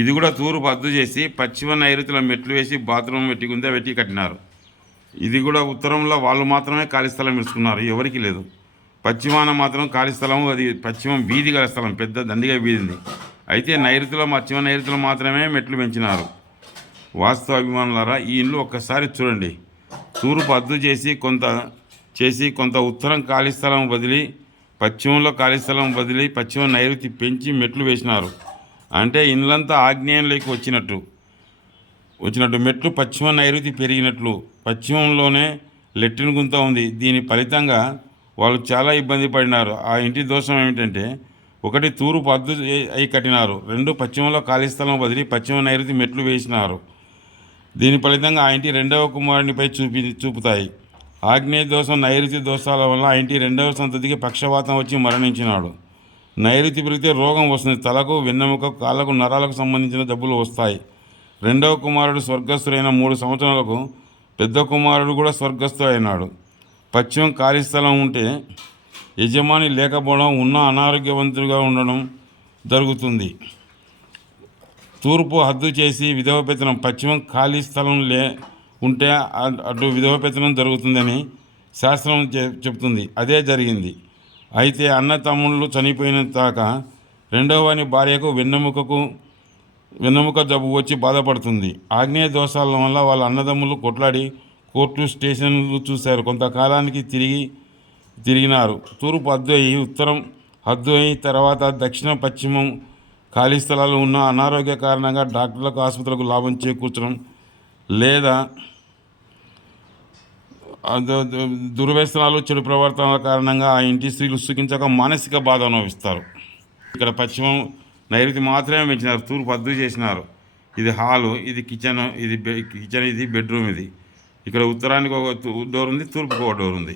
ఇది కూడా తూర్పు హద్దు చేసి పశ్చిమ నైరుతిలో మెట్లు వేసి బాత్రూమ్ పెట్టి కట్టినారు. ఇది కూడా ఉత్తరంలో వాళ్ళు మాత్రమే ఖాళీ స్థలం ఇస్తున్నారు, ఎవరికి లేదు. పశ్చిమాన మాత్రం ఖాళీ స్థలం, అది పశ్చిమం వీధి గల స్థలం, పెద్ద దండిగా వీధింది. అయితే పశ్చిమ నైరుతిలో మాత్రమే మెట్లు పెంచినారు. వాస్తు అభిమానులారా, ఈ ఇల్లు ఒక్కసారి చూడండి. తూర్పు హద్దు చేసి కొంత ఉత్తరం ఖాళీ స్థలం వదిలి, పశ్చిమంలో ఖాళీ స్థలం వదిలి పశ్చిమ నైరుతి పెంచి మెట్లు వేసినారు. అంటే ఇల్లంతా ఆగ్నేయంలోకి వచ్చినట్టు మెట్లు పశ్చిమ నైరుతి పెరిగినట్లు. పశ్చిమంలోనే లెట్రిన్ గుంత ఉంది. దీని ఫలితంగా వాళ్ళు చాలా ఇబ్బంది పడినారు. ఆ ఇంటి దోషం ఏమిటంటే, ఒకటి తూర్పు హద్దు అయి కట్టినారు, రెండు పశ్చిమంలో ఖాళీ స్థలం వదిలి పశ్చిమ నైరుతి మెట్లు వేసినారు. దీని ఫలితంగా ఆ ఇంటి రెండవ కుమారునిపై చూపుతాయి. ఆగ్నేయ దోషం, నైరుతి దోషాల వల్ల ఆ ఇంటి రెండవ సంతతికి పక్షవాతం వచ్చి మరణించినాడు. నైరుతి పెరిగితే రోగం వస్తుంది. తలకు, వెన్నెముక, కాళ్ళకు, నరాలకు సంబంధించిన జబ్బులు వస్తాయి. రెండవ కుమారుడు స్వర్గస్థుడైన 3 సంవత్సరాలకు పెద్ద కుమారుడు కూడా స్వర్గస్థు అయినాడు. పశ్చిమం ఖాళీ స్థలం ఉంటే యజమాని లేకపోవడం, ఉన్న అనారోగ్యవంతుడిగా ఉండడం జరుగుతుంది. తూర్పు హద్దు చేసి విధవపెత్తనం, పశ్చిమం ఖాళీ స్థలం ఉంటే అటు విధవపెత్తనం జరుగుతుందని శాస్త్రం చెప్తుంది. అదే జరిగింది. అయితే అన్న తమ్ముళ్ళు చనిపోయిన దాకా రెండవ వాని భార్యకు వెన్నెముక జబ్బు వచ్చి బాధపడుతుంది. ఆగ్నేయ దోషాల వల్ల వాళ్ళ అన్నదమ్ములు కొట్లాడి కోర్టు, స్టేషన్లు చూశారు. కొంతకాలానికి తిరిగినారు. తూర్పు హద్దు అయ్యి, ఉత్తరం హద్దు అయి, తర్వాత దక్షిణ, పశ్చిమం ఖాళీ స్థలాలు ఉన్న అనారోగ్య కారణంగా డాక్టర్లకు, ఆసుపత్రులకు లాభం చేకూర్చడం లేదా దుర్వ్యసనాలు, చెడు ప్రవర్తనల కారణంగా ఆ ఇంటి స్త్రీలు సుఖించక మానసిక బాధ అనుభవిస్తారు. ఇక్కడ పశ్చిమం నైరుతి మాత్రమే పెంచినారు, తూర్పు హద్దు చేసినారు. ఇది హాలు, ఇది కిచెన్, ఇది బెడ్రూమ్. ఇది ఇక్కడ ఉత్తరానికి ఒక డోర్ ఉంది, తూర్పుకి ఒక డోర్ ఉంది.